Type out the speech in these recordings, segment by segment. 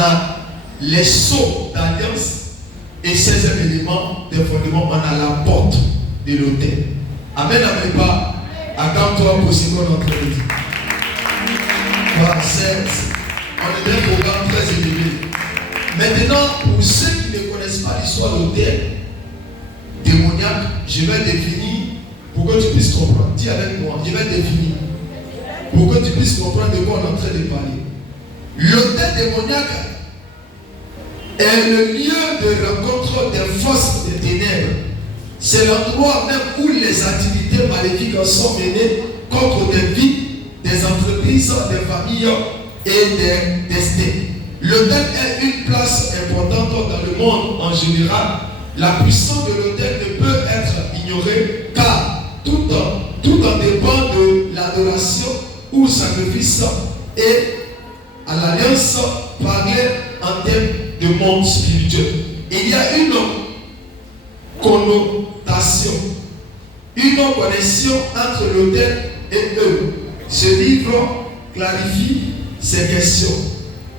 a les sceaux d'alliance. Et 16e élément des fondements, on a la porte de l'autel. Amen, amen pas. Attends-toi pour ce qu'on est en train de dire. Voilà, on est dans un programme très élevé. Maintenant, pour ceux qui ne connaissent pas l'histoire de l'autel démoniaque, je vais définir pour que tu puisses comprendre. Dis avec moi, je vais définir pour que tu puisses comprendre de quoi on est en train de parler. L'autel démoniaque est le lieu de rencontre des forces des ténèbres. C'est l'endroit même où les activités maléfiques sont menées contre des vies, des entreprises, des familles et des destins. L'autel est une place importante dans le monde en général. La puissance de l'autel ne peut être ignorée car tout en dépend de l'adoration ou sacrifice et à l'alliance parlée en termes de monde spirituel. Il y a une connotation, une connexion entre l'autel et eux. Ce livre clarifie ces questions.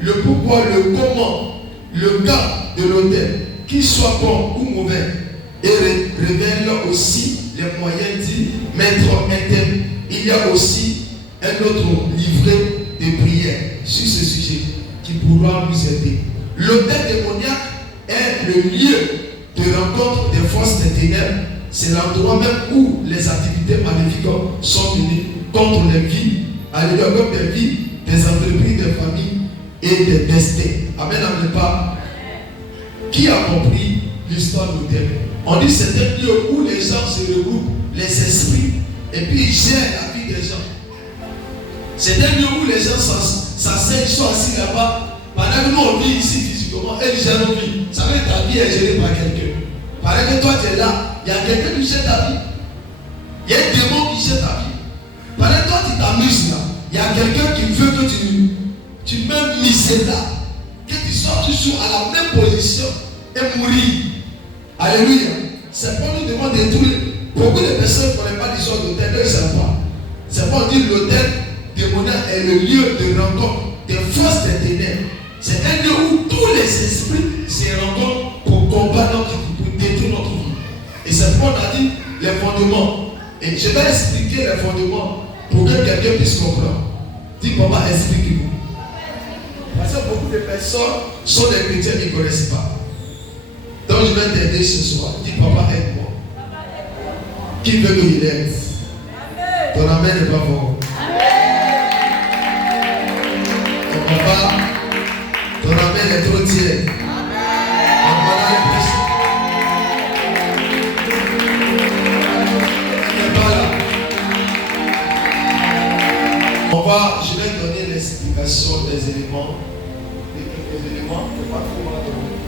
Le pourquoi, le comment, le cas de l'autel, qu'il soit bon ou mauvais, et révèle aussi les moyens d'y mettre un terme. Il y a aussi un autre livret de prières sur ce sujet qui pourra nous aider. L'autel démoniaque est le lieu de rencontre des forces des ténèbres. C'est l'endroit même où les activités maléfiques sont menées contre les vies, alléluia, comme des vies, des entreprises, des familles et des destins. Amen, amen pas. Qui a compris l'histoire de l'autel? On dit c'est un lieu où les gens se regroupent, les esprits, et puis ils gèrent la vie des gens. C'est un lieu où les gens s'asseyent, ils sont assis là-bas. Pendant que nous on vit ici physiquement, et ils gèrent nos vies. Ça veut dire que ta vie est gérée par quelqu'un. Pendant que toi tu es là, il y a quelqu'un qui gère ta vie. Il y a un démon qui gère ta vie. Pendant que toi tu t'amuses là, il y a quelqu'un qui veut que tu me mises là. Que tu sois toujours à la même position et mourir. Alléluia. C'est pour nous demander tout. Beaucoup de personnes ne connaissent pas l'histoire de l'autel, elles ne savent pas. C'est pour dire l'autel démoniaque est le lieu de rencontre des forces des ténèbres. C'est un lieu où tous les esprits se rencontrent pour combattre notre vie, pour détruire notre vie. Et c'est pourquoi on a dit les fondements. Et je vais expliquer les fondements pour que quelqu'un puisse comprendre. Dis papa, explique-nous. Parce que beaucoup de personnes sont des chrétiens qui ne connaissent pas. Donc je vais t'aider ce soir. Dis papa, aide-moi. Qui veut que je l'aide? Ton amen n'est pas fort. Ton papa, ton amen est trop tiède. Je vais donner l'explication des éléments. Des éléments, je ne sais pas comment donner.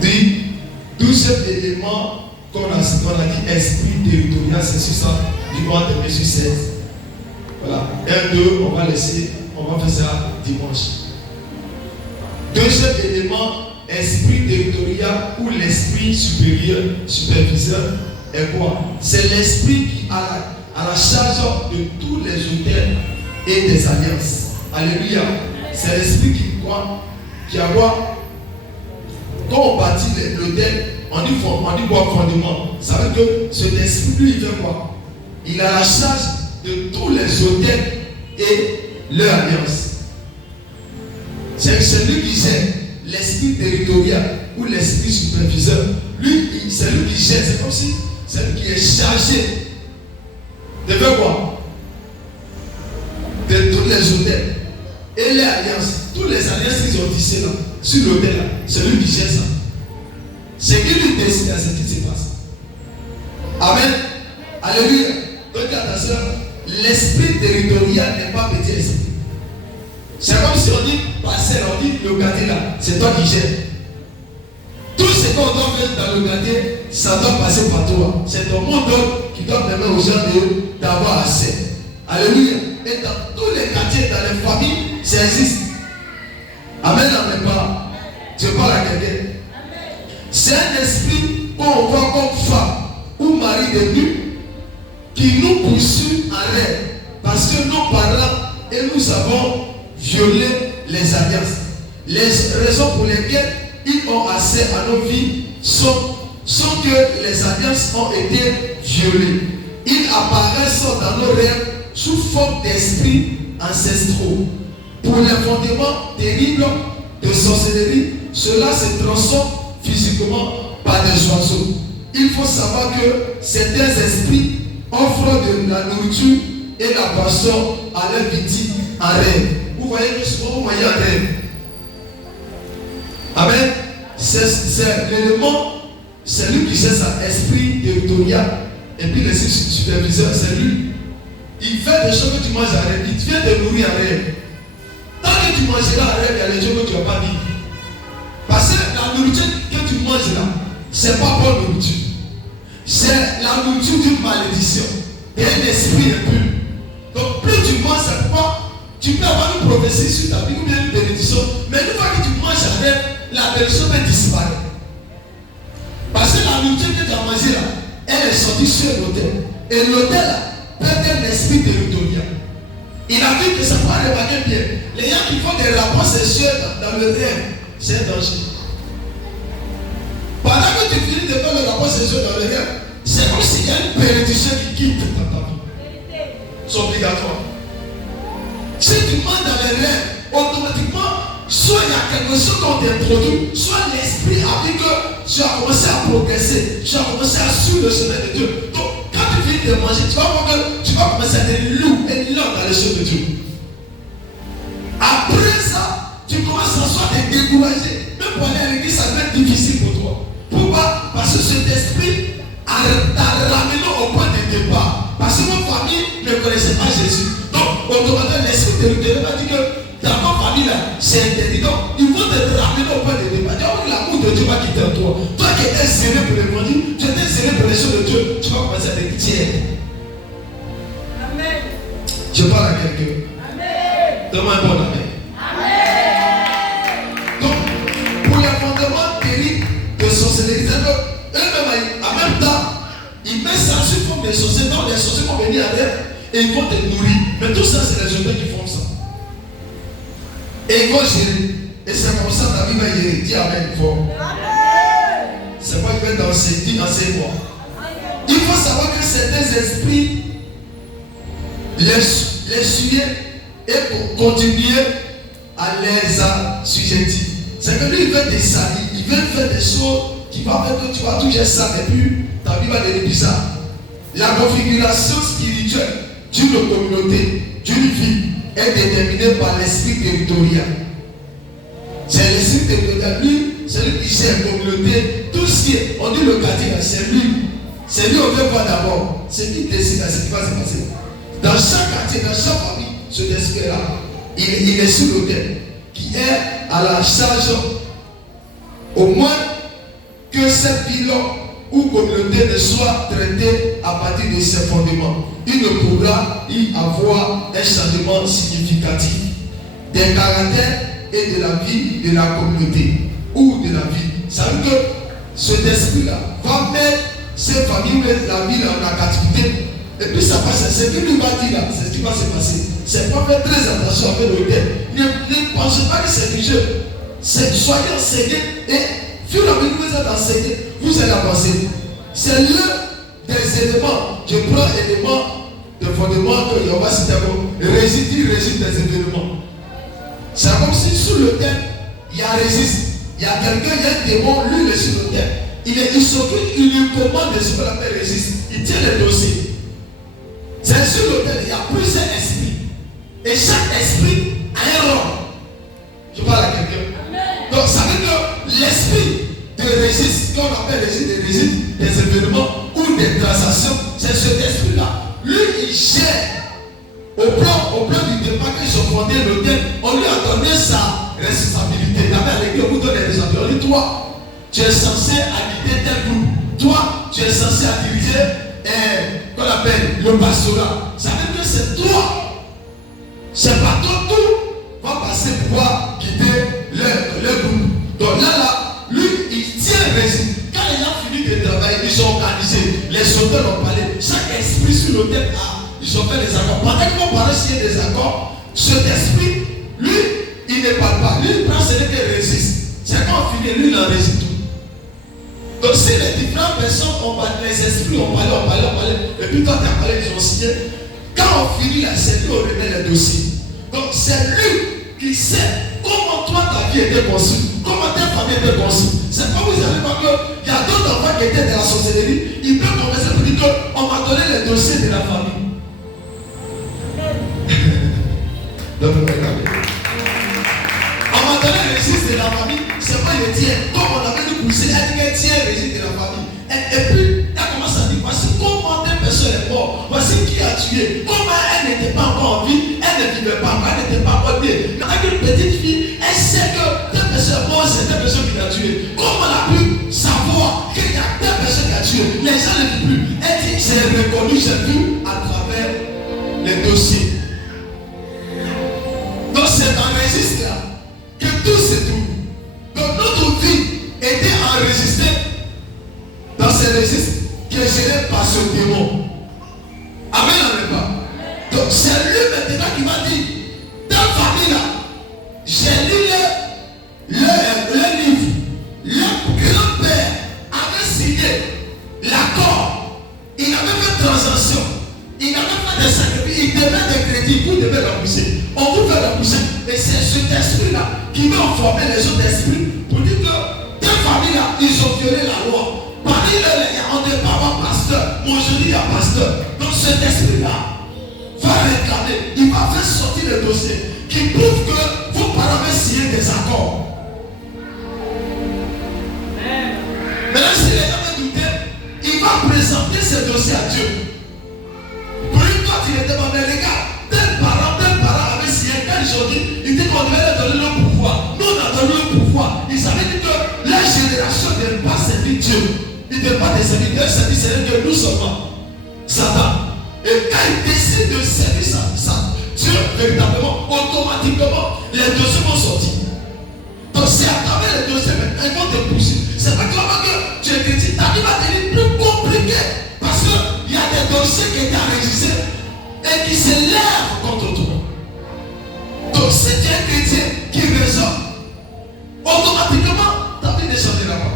Du 12e élément qu'on a dit esprit territorial, c'est sur ça, du mois de Matthieu 16. Voilà. 1, 2, on va faire ça dimanche. Deuxième élément, esprit territorial ou l'esprit supérieur, superviseur, est quoi? C'est l'esprit qui a la charge de tous les autels et des alliances. Alléluia. C'est l'esprit qui a quoi? Quand on bâtit l'autel, on dit quoi fondement? Ça veut dire que cet esprit, lui, il fait quoi? Il a la charge de tous les autels et leur alliance. C'est lui qui gère l'esprit territorial ou l'esprit superviseur. Lui, c'est lui qui gère. C'est comme si c'est lui qui est chargé de faire quoi? De tous les hôtels et les alliances. Toutes les alliances qu'ils ont tissées là, sur l'hôtel là, c'est lui qui gère ça. C'est qui lui décide à ce qui se passe. Amen. Alléluia. Donc attention, l'esprit territorial n'est pas petit esprit. C'est comme si on dit parcelle, on dit le quartier là, c'est toi qui gères. Tout ce qu'on doit faire dans le quartier, ça doit passer par toi. C'est ton monde qui doit permettre aux gens d'avoir assez. Alléluia. Et dans tous les quartiers, dans les familles, ça existe. Amen, amen pas. Je parle à quelqu'un. C'est un esprit qu'on voit comme femme ou mari de nu qui nous poursuit en rêve. Parce que nos parents et nous avons violé les alliances. alliances. Les raisons pour lesquelles ils ont accès à nos vies sont que les alliances ont été violées. Ils apparaissent dans nos rêves sous forme d'esprits ancestraux. Pour les fondements terribles de sorcellerie, cela se transforme physiquement par des oiseaux. Il faut savoir que certains esprits offrent de la nourriture et la boisson à leurs victimes en rêve. Vous voyez que souvent vous voyez en rêve. Amen. C'est l'élément, c'est lui qui sait ça, esprit territorial. Et puis le superviseur, c'est lui. Il fait des choses que tu manges en rêve. Il vient te nourrir en rêve. Tant que tu mangeras en rêve, il y a des choses que tu ne vas pas vivre. Parce que la nourriture que tu manges là, c'est pas bonne nourriture. C'est la nourriture d'une malédiction et un esprit impur. Donc plus tu manges, c'est pourquoi tu peux avoir une prophétie sur ta vie ou bien une bénédiction. Mais une fois que tu manges en rêve, la bénédiction peut disparaître. Parce que la nourriture que tu as mangée là, elle est sortie sur l'autel. Et l'autel là peut être un esprit territorial. Il a vu que ça peut remarquer bien. Les gens qui font des rapports sexuels dans le rêve, c'est un danger. Pendant que tu finis de faire le rapport sexuel dans le rêve, c'est comme s'il y a une bénédiction qui quitte dans ta vie. C'est obligatoire. Si tu manges dans le rêve, automatiquement, soit il y a quelque chose qu'on t'introduit, soit l'esprit a vu que tu as commencé à progresser, tu as commencé à suivre le chemin de Dieu. Donc, quand tu finis de manger, tu vas voir que tu vas commencer à être loup et lent dans le chemin de Dieu. Après ça, tu commences à soit te décourager. Même pour aller à l'église, ça va être difficile pour toi. Pourquoi? Parce que cet esprit t'a ramené au point de départ. Parce que votre famille ne connaissait pas Jésus. Donc, automatiquement, l'esprit territorial va dire que dans votre famille là, c'est interdit. Donc, ils vont te ramener au point de départ. Tu vas voir que l'amour de Dieu va quitter en toi. Toi qui étais zélé pour l'évangile, tu étais zélé pour les choses de Dieu, tu vas commencer à te tirer. Amen. Je parle à quelqu'un. Amen. Donne-moi un bon amen. Amen. Donc, pour les fondements terribles de sorcellerie, eux-mêmes, en même temps, ils mettent ça sur forme de sorciers. Donc, les sorciers vont venir à rêve et ils vont te nourrir. Mais tout ça, c'est les humains qui font ça. Et ils vont gérer. Et c'est comme ça que ta vie va gérer. Dis Amen fort. C'est pas qu'il va danser. Dis enseigne-moi. Il faut savoir que certains esprits les suivent et pour continuer à les assujettir. C'est que lui, il veut te salir. Il veut faire des choses qui vont faire que tu vas toucher ça et puis ta vie va devenir bizarre. La configuration spirituelle d'une communauté, d'une vie, est déterminée par l'esprit territorial. C'est l'esprit territorial. Lui, c'est lui qui sait la communauté. Tout ce qui est, on dit le quartier, c'est lui. C'est lui, on veut voir d'abord. C'est lui qui décide ce qui va se passer. Dans chaque quartier, dans chaque famille, cet esprit-là, il est sur l'autel, qui est à la charge, au moins que cette ville ou communauté ne soit traitée à partir de ses fondements. Il ne pourra y avoir un changement significatif des caractères et de la vie de la communauté ou de la vie. Ça veut dire que cet esprit-là va mettre ces familles, la ville en captivité. Et puis ça passe, c'est ce qu'il lui va dire là, c'est ce qui va se passer. C'est pas faire très attention avec l'autel. Ne pensez pas que c'est du jeu. Soyez enseignés et vu la vie que vous êtes enseignés, vous allez avancer. C'est l'un des éléments. Je prends éléments de fondement que on va citer comme résiste des événements. C'est comme si sous le thème, il y a résiste. Il y a quelqu'un, il y a un démon, lui il est sur le thème. Il s'occupe uniquement de ce qu'on appelle résiste. Il tient les dossiers. C'est sur le thème, il y a plusieurs esprits. Et chaque esprit a un rôle. Je parle à quelqu'un. Donc ça veut dire que l'esprit de résiste, qu'on appelle résiste des événements ou des transactions, c'est cet esprit-là. Lui, il gère au plan du départ qu'ils sont fondés l'autel, on lui a donné sa responsabilité. La mère avec vous donne les responsabilités. On dit, toi, tu es censé habiter tel groupe. Toi, tu es censé diriger qu'on appelle le pastorat. Ça veut dire que c'est toi. C'est pas toi, tout va passer pour pouvoir guider le groupe. Donc là, lui, il tient résiste. Quand il a fini de travailler, ils sont organisés. Les sauteurs ont parlé. Chaque esprit sur l'autel a. Ils ont fait des accords. Pendant qu'ils vont parler s'il y a des accords, cet esprit, lui, il ne parle pas. Lui, prend celui qui résiste. C'est quand on finit, lui il en résiste tout. Donc si les différentes personnes ont parlé, les esprits ont parlé, et puis toi tu as parlé, ils ont signé. Quand on finit là, c'est lui qui remet les dossiers. Donc c'est lui qui sait comment toi ta vie était conçue, comment ta famille était conçue. C'est pas vous savez pas qu'il y a d'autres enfants qui étaient dans la sorcellerie, ils peuvent commencer pour dire qu'on m'a donné les dossiers de la famille. Donc regardez. On m'a donné le registre de la famille, c'est pas le tien. Comme on avait dit pousser, elle dit qu'elle tient le registre de la famille. Et puis, elle commence à dire, voici comment telle personne est morte, voici qui a tué, comment elle n'était pas encore en vie, elle ne vivait pas, elle n'était pas encore née. Mais avec une petite fille, elle sait que telle personne est morte, c'est telle personne qui l'a tué. Comment elle a pu savoir qu'il y a telle personne qui a tué? Les gens ne disent plus. Elle dit, j'ai reconnu, j'ai vu à travers les dossiers. Donc c'est dans le registre là que tout se trouve. Donc notre vie était enregistrée dans ce registre qui est géré par ce démon. Amen, amen pas. Donc c'est lui maintenant qui m'a dit, dans la famille là, j'ai lu le livre. Le grand-père avait signé l'accord. Il avait fait transaction. Il avait fait des sacrifices. Il devait des crédits. Vous devez rembourser. On vous fait rembourser. Et c'est cet esprit-là qui va former les autres esprits pour dire que des familles-là, ils ont violé la loi. Parmi eux, on ne peut pas avoir pasteur. Aujourd'hui, il y a pasteur. Donc cet esprit-là va réclamer. Il va faire sortir le dossier qui prouve que vos parents avaient signé des accords. Maintenant, si les gens me doutaient, il va présenter ce dossier à Dieu. Pour une fois, il était demandé, regarde, tel parent avait signé, tel aujourd'hui, il dit qu'on devait leur donner le pouvoir. Nous, on a donné le pouvoir. Ils avaient dit que la génération ne pas servir Dieu. Ils ne pas des serviteurs, c'est que nous seulement. Satan. Et quand il décide de servir ça, Dieu, véritablement, automatiquement, les dossiers vont sortir. Donc c'est à travers les dossiers, ils vont te pousser. C'est pas clairement que tu es chrétien, ta vie va devenir plus compliquée. Parce qu'il y a des dossiers qui étaient enregistrés et qui se lèvent contre toi. Donc si tu es un chrétien qui raisonne, automatiquement, ta vie ne changera pas.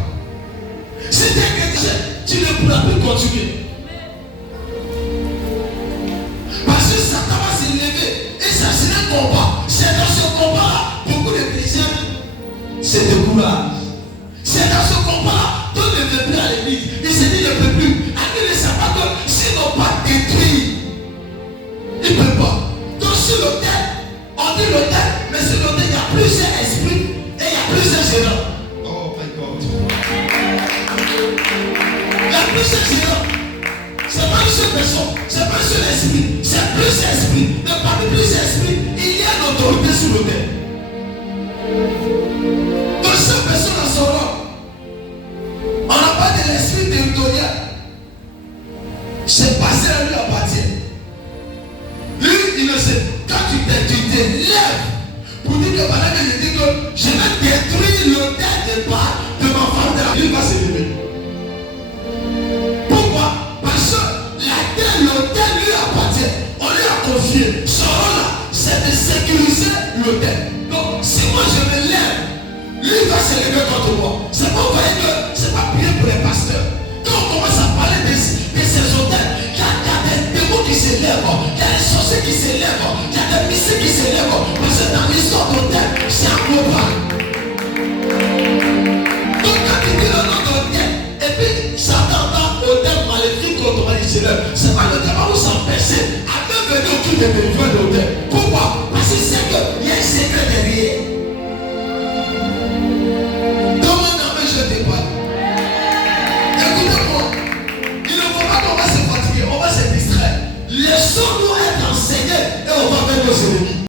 Si tu es chrétien, tu ne pourras plus continuer. Parce que Satan va se lever et ça c'est un combat. C'est dans ce combat-là, beaucoup de chrétiens se découragent. C'est dans ce combat-là, toi ne veux plus à l'église. Il se dit, je ne peux plus. Ils ne savent pas que s'ils n'ont pas détruit, ils ne peuvent pas. Donc sur l'autel, on dit l'autel, mais sur l'autel, il y a plusieurs esprits et il y a plusieurs gérants. Oh my God. Il y a plusieurs gérants. C'est pas une seule personne, c'est pas un seul esprit, c'est plusieurs esprits. Mais parmi plusieurs esprits, il y a une autorité sur l'autel. Donc cette personne a son rôle. On n'a pas de l'esprit territorial. C'est passé à lui appartient. Lui, il le sait. Quand tu t'élèves pour dire que pendant que je dis que je vais détruire l'autel de part de ma femme, lui va se lever. Pourquoi? Parce que l'autel lui appartient. On lui a confié. Son rôle là, c'est de sécuriser l'autel. Donc, si moi je me lève, lui va se lever contre moi. C'est pas, vous voyez que c'est pas bien pour les pasteurs. Quand on commence à parler de ces hôtels, il y a des démons qui s'élèvent, il y a des sorciers qui s'élèvent, il y a des missiles qui s'élèvent. Parce que dans l'histoire d'hôtel, c'est un global. Donc quand il dit le nom d'hôtel, et puis Satan dans hôtel maléfique contre moi, il s'élève. C'est pas le démon où s'empêcher à même venir autour de l'hôtel. Pourquoi? Parce qu'il sait qu'il y a